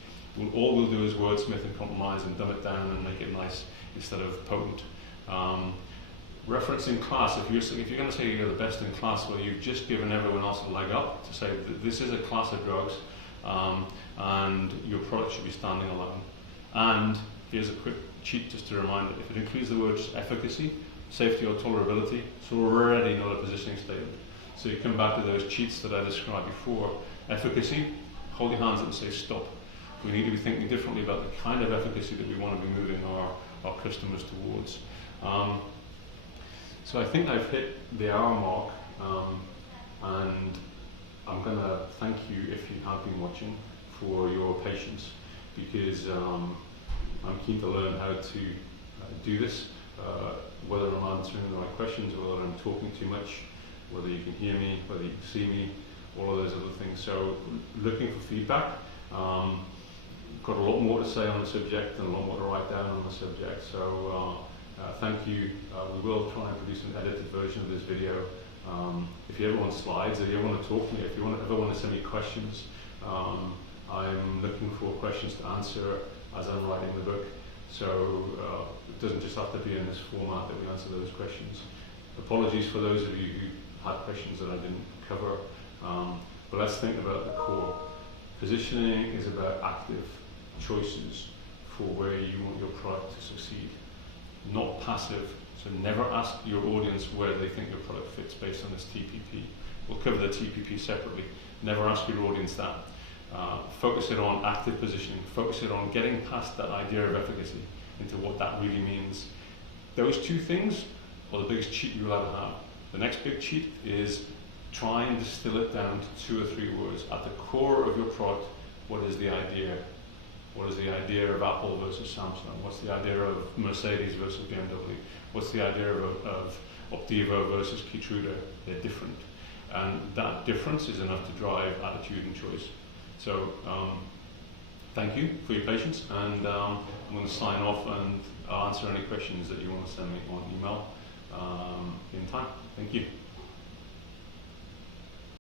All we'll do is wordsmith and compromise and dumb it down and make it nice instead of potent. Referencing class, if you're going to say you're the best in class, well, you've just given everyone else a leg up to say that this is a class of drugs and your product should be standing alone. And here's a quick cheat just to remind that if it includes the words efficacy, safety or tolerability, it's already not a positioning statement. So you come back to those cheats that I described before. Efficacy, hold your hands up and say stop. We need to be thinking differently about the kind of efficacy that we want to be moving our customers towards. So I think I've hit the hour mark, and I'm going to thank you if you have been watching for your patience, because I'm keen to learn how to do this, whether I'm answering the right questions, whether I'm talking too much, whether you can hear me, whether you can see me, all of those other things. So looking for feedback. Got a lot more to say on the subject and a lot more to write down on the subject. So thank you. We will try and produce an edited version of this video. If you ever want slides, if you ever want to talk to me, if you ever want to send me questions, I'm looking for questions to answer as I'm writing the book. So it doesn't just have to be in this format that we answer those questions. Apologies for those of you who had questions that I didn't cover. But let's think about the core. Positioning is about active choices for where you want your product to succeed, not passive. So never ask your audience where they think your product fits based on this TPP. We'll cover the TPP separately. Never ask your audience that. Focus it on active positioning. Focus it on getting past that idea of efficacy into what that really means. Those two things or the biggest cheat you'll ever have. The next big cheat is try and distill it down to 2 or 3 words. At the core of your product, what is the idea? What is the idea of Apple versus Samsung? What's the idea of Mercedes versus BMW? What's the idea of Opdivo versus Keytruda? They're different. And that difference is enough to drive attitude and choice. So thank you for your patience, and I'm going to sign off and answer any questions that you want to send me on email in time. Thank you.